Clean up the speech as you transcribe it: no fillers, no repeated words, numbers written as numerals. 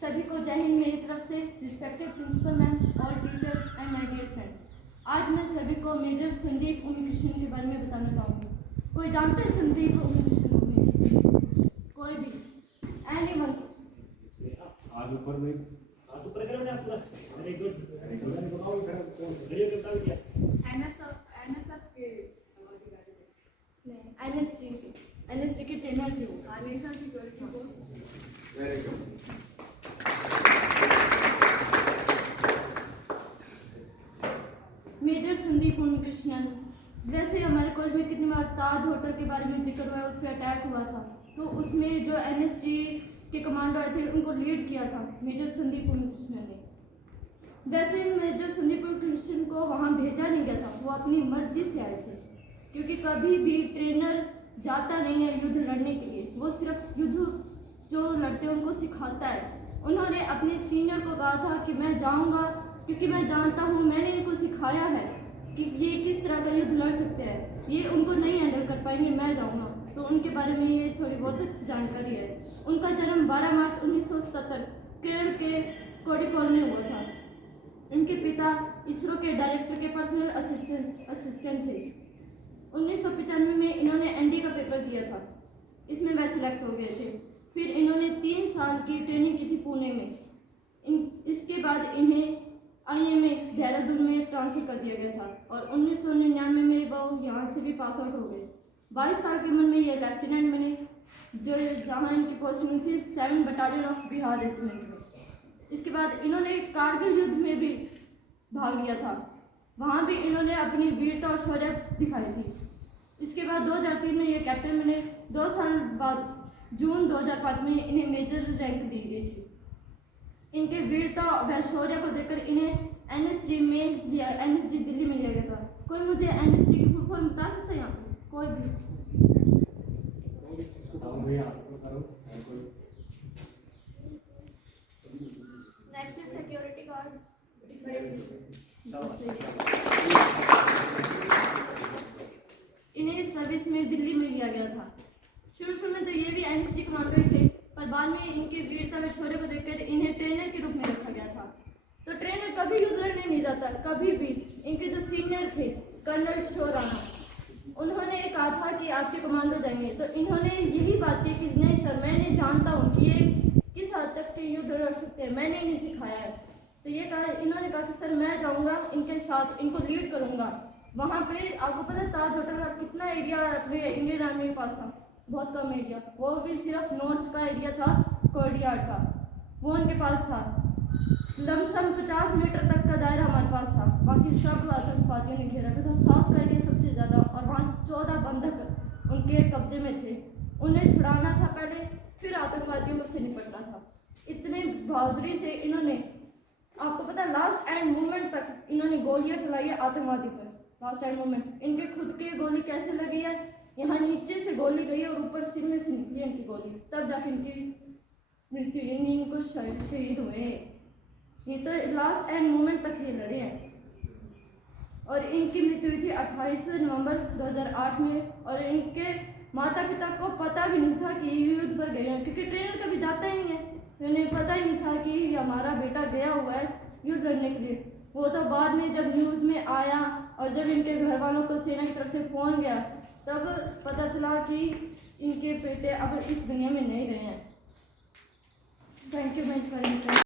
सभी को जय हिंद मेरी तरफ से। Respected principal ma'am, all teachers and my dear friends, आज मैं सभी को मेजर संदीप उन्नीकृष्णन के बारे में बताना चाहूँगी। कोई जानते हैं संदीप उन्नीकृष्णन को? मेजर संदीप कोई भी? एनीवन? आज ऊपर में हाथ ऊपर करो ना पूरा। Very good, very good. Video करता हूं क्या? एनएसएफ के नहीं, एनएसजी के ट्रेनर थे वो। National security force. Very good. Major Sandeep Unnikrishnan, वैसे हमारे कॉलेज में कितनी बार ताज होटल के बारे में जिक्र हुआ है, उस पर अटैक हुआ था, तो उसमें जो एनएसजी के कमांडो आए थे उनको लीड किया था मेजर संदीप उन्नीकृष्णन ने। वैसे मेजर संदीप उन्नीकृष्णन को वहाँ भेजा नहीं गया था, वो अपनी मर्जी से आए थे, क्योंकि कभी भी ट्रेनर जाता नहीं है युद्ध लड़ने के लिए, वो सिर्फ युद्ध जो लड़ते हैं उनको सिखाता है। उन्होंने अपने सीनियर को कहा था कि मैं जाऊंगा क्योंकि मैं जानता हूँ, मैंने इनको सिखाया है कि ये किस तरह का युद्ध लड़ सकते हैं, ये उनको नहीं हैंडल कर पाएंगे, मैं जाऊंगा। तो उनके बारे में ये थोड़ी बहुत जानकारी है। उनका जन्म 12 मार्च 1977 केरल के कोड़िकोड में हुआ था। उनके पिता इसरो के डायरेक्टर के पर्सनल असिस्टेंट थे। 1995 में इन्होंने एनडी का पेपर दिया था, इसमें वह सिलेक्ट हो गए थे। फिर इन्होंने 3 साल की ट्रेनिंग की थी पुणे में। इसके बाद इन्हें आईएमए देहरादून में ट्रांसफ़र कर दिया गया था और 1999 में वो यहाँ से भी पास आउट हो गए। 22 साल की उम्र में ये लेफ्टिनेंट बने, जो जहाँ इनकी पोस्टिंग थी 7 बटालियन ऑफ बिहार रेजिमेंट में। इसके बाद इन्होंने कारगिल युद्ध में भी भाग लिया था, वहाँ भी इन्होंने अपनी वीरता और शौर्य दिखाई थी। इसके बाद 2003 में ये कैप्टन बने। 2 साल बाद जून 2005 में इन्हें मेजर रैंक दी गई थी। इनके वीरता व शौर्य को देखकर इन्हें एनएसजी दिल्ली में लिया गया था। कोई मुझे एनएसजी की फुल फॉर्म बता सकता है यहाँ पे? कोई भी? National security guard. इन्हें सर्विस में दिल्ली में लिया गया था। शुरू में तो ये भी एनएसजी कमांडो थे, पर बाद में इनके वीरता व शौर्य को देखकर इन्हें ट्रेनर के रूप में रखा गया था। तो ट्रेनर कभी युद्ध लड़ने नहीं जाता, कभी भी। इनके जो सीनियर थे कर्नल स्टोर राणा, उन्होंने कहा था कि आपके कमांडो जाएंगे, तो इन्होंने यही बात की कि नहीं सर, मैं जानता हूँ कि ये किस हद तक के युद्ध लड़ सकते हैं, मैंने इन्हें सिखाया है। तो ये कहा, इन्होंने कहा कि सर मैं जाऊँगा इनके साथ, इनको लीड करूँगा। वहाँ पे आपको पता है ताज होटल का कितना एरिया अपने इंडियन आर्मी के पास था? बहुत कम एरिया, वो भी सिर्फ नॉर्थ का एरिया था, कोर्डियार्ड का, वो उनके पास था। लमसम 50 मीटर तक का दायरा हमारे पास था, बाकी सब आतंकवादियों ने घेर रखा था। साउथ का एरिया सबसे ज़्यादा, और वहाँ 14 बंधक उनके कब्जे में थे। उन्हें छुड़ाना था पहले, फिर आतंकवादियों से निपटना था। इतने बहादुरी से इन्होंने, आपको पता है लास्ट एंड मोमेंट तक इन्होंने गोलियाँ चलाई है आतंकवादी पर। लास्ट एंड मोमेंट इनके खुद की गोली कैसे लगी है, यहाँ नीचे से गोली गई है और ऊपर सिर में से निकली इनकी गोली, तब जाके इनकी मृत्यु, इनको शहीद हुए। ये तो लास्ट एंड मोमेंट तक ये लड़े हैं। और इनकी मृत्यु हुई थी 28 नवंबर 2008 में, और इनके माता पिता को पता भी नहीं था कि ये युद्ध पर गए हैं, क्योंकि ट्रेनर कभी जाता ही नहीं है, तो इन्हें पता ही नहीं था कि हमारा बेटा गया हुआ है युद्ध लड़ने के लिए। वो तो बाद में जब न्यूज़ में आया और जब इनके घर वालों को सेना की तरफ से फ़ोन गया, तब पता चला कि इनके बेटे अब इस दुनिया में नहीं रहे हैं। Thank you. मैं इस बारे में